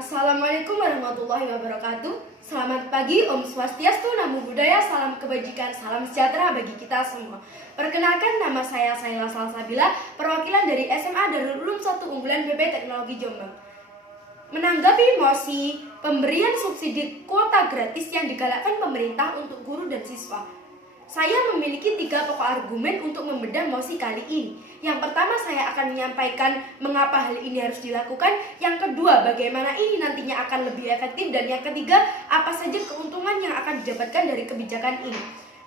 Assalamualaikum warahmatullahi wabarakatuh. Selamat pagi, Om Swastiastu, Namo Buddhaya, salam kebajikan, salam sejahtera bagi kita semua. Perkenalkan, nama saya Saila Salsabila, perwakilan dari SMA Darul Ulum 1 Unggulan PP Teknologi Jombang. Menanggapi mosi pemberian subsidi kuota gratis yang digalakkan pemerintah untuk guru dan siswa, saya memiliki 3 pokok argumen untuk membedah mosi kali ini. Yang pertama, saya akan menyampaikan mengapa hal ini harus dilakukan. Yang kedua, bagaimana ini nantinya akan lebih efektif. Dan yang ketiga, apa saja keuntungan yang akan didapatkan dari kebijakan ini.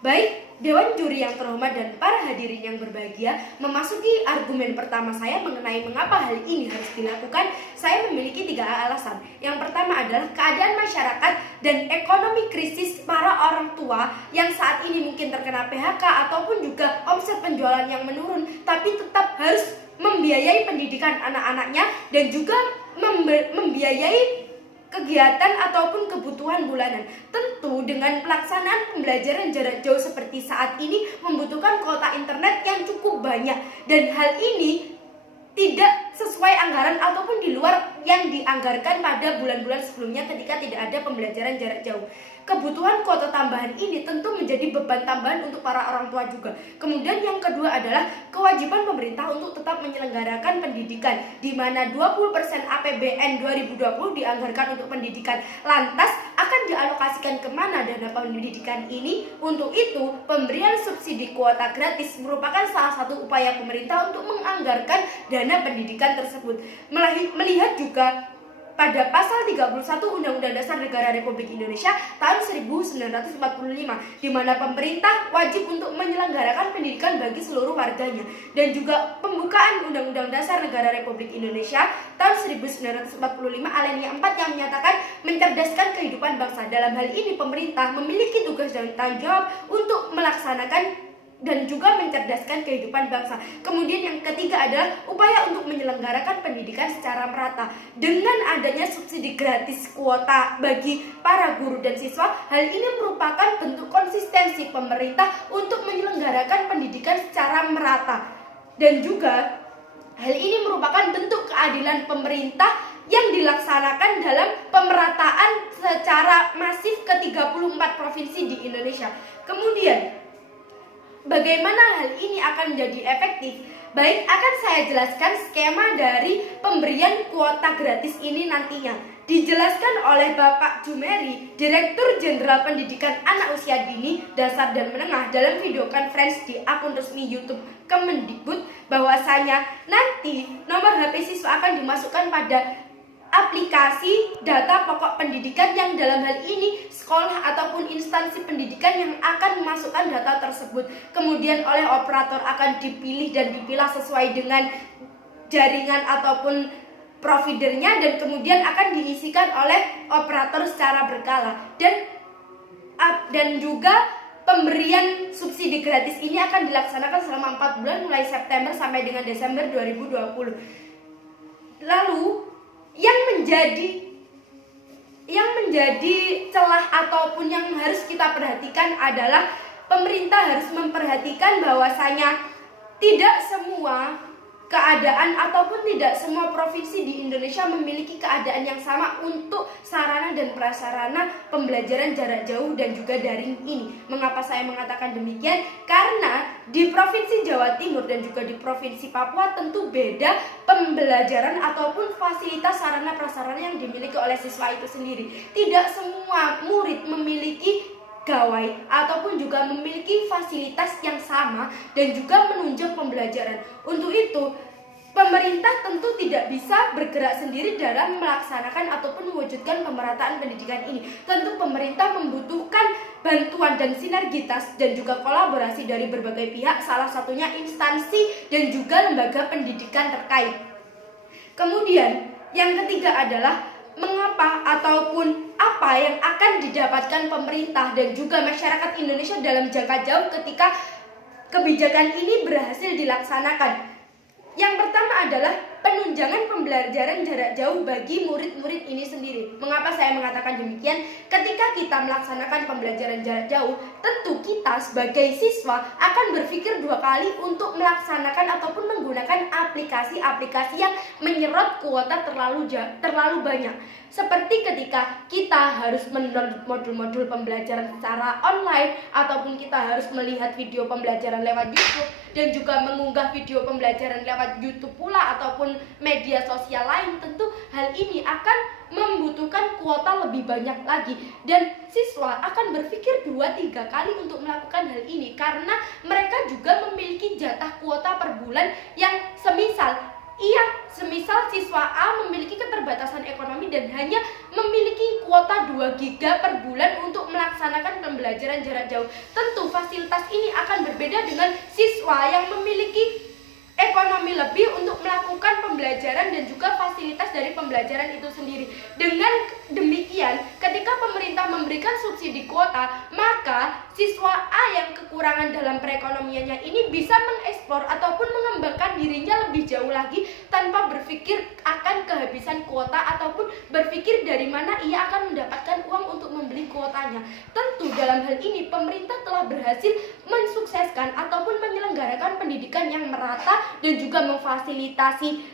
Baik, Dewan Juri yang terhormat dan para hadirin yang berbahagia, memasuki argumen pertama saya mengenai mengapa hal ini harus dilakukan. Saya memiliki 3 alasan. Yang pertama adalah keadaan masyarakat dan ekonomi krisis para orang tua yang saat ini mungkin terkena PHK ataupun juga omset penjualan yang menurun, tapi tetap harus membiayai pendidikan anak-anaknya dan juga membiayai kegiatan ataupun kebutuhan bulanan. Tentu dengan pelaksanaan pembelajaran jarak jauh seperti saat ini membutuhkan kuota internet yang cukup banyak, dan hal ini tidak sesuai anggaran ataupun di luar yang dianggarkan pada bulan-bulan sebelumnya ketika tidak ada pembelajaran jarak jauh. Kebutuhan kuota tambahan ini tentu menjadi beban tambahan untuk para orang tua juga. Kemudian yang kedua adalah kewajiban pemerintah untuk tetap menyelenggarakan pendidikan, di mana 20% APBN 2020 dianggarkan untuk pendidikan. Lantas akan dialokasikan kemana dana pendidikan ini? Untuk itu, pemberian subsidi kuota gratis merupakan salah satu upaya pemerintah untuk menganggarkan dana pendidikan tersebut. Melihat juga pada pasal 31 Undang-Undang Dasar Negara Republik Indonesia tahun 1945, di mana pemerintah wajib untuk menyelenggarakan pendidikan bagi seluruh warganya, dan juga pembukaan Undang-Undang Dasar Negara Republik Indonesia tahun 1945 alinea 4 yang menyatakan mencerdaskan kehidupan bangsa. Dalam hal ini pemerintah memiliki tugas dan tanggung jawab untuk melaksanakan dan juga mencerdaskan kehidupan bangsa. Kemudian yang ketiga adalah upaya untuk menyelenggarakan pendidikan secara merata. Dengan adanya subsidi gratis kuota bagi para guru dan siswa, hal ini merupakan bentuk konsistensi pemerintah untuk menyelenggarakan pendidikan secara merata. Dan juga hal ini merupakan bentuk keadilan pemerintah yang dilaksanakan dalam pemerataan secara masif ke 34 provinsi di Indonesia. Kemudian bagaimana hal ini akan menjadi efektif? Baik, akan saya jelaskan skema dari pemberian kuota gratis ini nantinya. Dijelaskan oleh Bapak Jumeri, Direktur Jenderal Pendidikan Anak Usia Dini, Dasar dan Menengah, dalam video conference di akun resmi YouTube Kemendikbud, bahwasanya nanti nomor HP siswa akan dimasukkan pada aplikasi data pokok pendidikan, yang dalam hal ini sekolah ataupun instansi pendidikan yang akan memasukkan data tersebut. Kemudian oleh operator akan dipilih dan dipilah sesuai dengan jaringan ataupun providernya, dan kemudian akan diisikan oleh operator secara berkala. Dan juga pemberian subsidi gratis ini akan dilaksanakan selama 4 bulan mulai September sampai dengan Desember 2020. Lalu yang menjadi celah ataupun yang harus kita perhatikan adalah pemerintah harus memperhatikan bahwasanya tidak semua keadaan ataupun tidak semua provinsi di Indonesia memiliki keadaan yang sama untuk sarana dan prasarana pembelajaran jarak jauh dan juga daring ini. Mengapa saya mengatakan demikian? Karena di Provinsi Jawa Timur dan juga di Provinsi Papua tentu beda pembelajaran ataupun fasilitas sarana prasarana yang dimiliki oleh siswa itu sendiri. Tidak semua murid memiliki gawai ataupun juga memiliki fasilitas yang sama dan juga menunjang pembelajaran. Untuk itu, pemerintah tentu tidak bisa bergerak sendiri dalam melaksanakan ataupun mewujudkan pemerataan pendidikan ini. Tentu pemerintah membutuhkan bantuan dan sinergitas dan juga kolaborasi dari berbagai pihak, salah satunya instansi dan juga lembaga pendidikan terkait. Kemudian yang ketiga adalah mengapa ataupun apa yang akan didapatkan pemerintah dan juga masyarakat Indonesia dalam jangka jauh ketika kebijakan ini berhasil dilaksanakan. Yang pertama adalah penunjangan pembelajaran jarak jauh bagi murid-murid ini sendiri. Mengapa saya mengatakan demikian? Ketika kita melaksanakan pembelajaran jarak jauh, tentu kita sebagai siswa akan berpikir dua kali untuk melaksanakan ataupun menggunakan aplikasi-aplikasi yang menyerot kuota terlalu banyak. Seperti ketika kita harus mendownload modul-modul pembelajaran secara online, ataupun kita harus melihat video pembelajaran lewat YouTube, dan juga mengunggah video pembelajaran lewat YouTube pula ataupun media sosial lain. Tentu hal ini akan membutuhkan kuota lebih banyak lagi, dan siswa akan berpikir 2-3 kali untuk melakukan hal ini karena mereka juga memiliki jatah kuota per bulan yang semisal siswa A memiliki keterbatasan ekonomi dan hanya memiliki kuota 2 GB per bulan untuk melaksanakan pembelajaran jarak jauh. Tentu fasilitas ini akan berbeda dengan siswa yang memiliki ekonomi lebih untuk melakukan pembelajaran dan juga fasilitas dari pembelajaran itu sendiri. Dengan demikian, ketika pemerintah memberikan subsidi kuota, maka siswa A yang kekurangan dalam perekonomiannya ini bisa mengeksplor ataupun mengembangkan dirinya lebih jauh lagi tanpa berpikir akan kehabisan kuota ataupun berpikir dari mana ia akan mendapatkan uang untuk membeli kuotanya. Tentu dalam hal ini pemerintah telah berhasil mensukseskan ataupun menyelenggarakan pendidikan yang merata dan juga memfasilitasi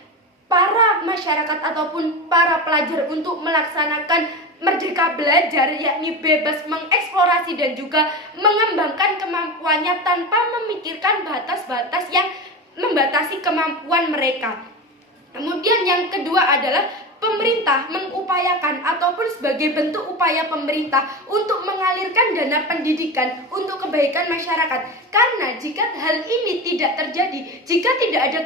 para masyarakat ataupun para pelajar untuk melaksanakan merdeka belajar, yakni bebas mengeksplorasi dan juga mengembangkan kemampuannya tanpa memikirkan batas-batas yang membatasi kemampuan mereka. Kemudian yang kedua adalah pemerintah mengupayakan ataupun sebagai bentuk upaya pemerintah untuk mengalirkan dana pendidikan untuk kebaikan masyarakat. Karena jika hal ini tidak terjadi, jika tidak ada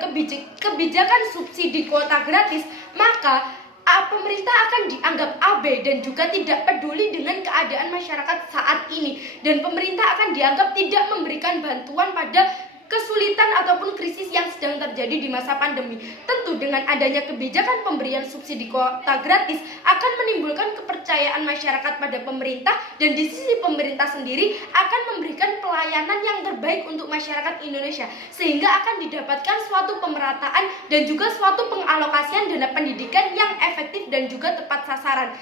kebijakan subsidi kuota gratis, maka pemerintah akan dianggap abai dan juga tidak peduli dengan keadaan masyarakat saat ini, dan pemerintah akan dianggap tidak memberikan bantuan pada kesulitan ataupun krisis yang sedang terjadi di masa pandemi. Tentu dengan adanya kebijakan pemberian subsidi kuota gratis akan menimbulkan kepercayaan masyarakat pada pemerintah, dan di sisi pemerintah sendiri akan memberikan pelayanan yang terbaik untuk masyarakat Indonesia, sehingga akan didapatkan suatu pemerataan dan juga suatu pengalokasian dana pendidikan yang efektif dan juga tepat sasaran.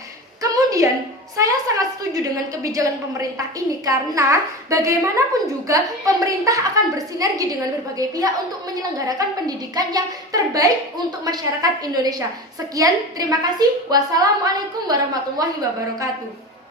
Kemudian, saya sangat setuju dengan kebijakan pemerintah ini karena bagaimanapun juga pemerintah akan bersinergi dengan berbagai pihak untuk menyelenggarakan pendidikan yang terbaik untuk masyarakat Indonesia. Sekian, terima kasih. Wassalamualaikum warahmatullahi wabarakatuh.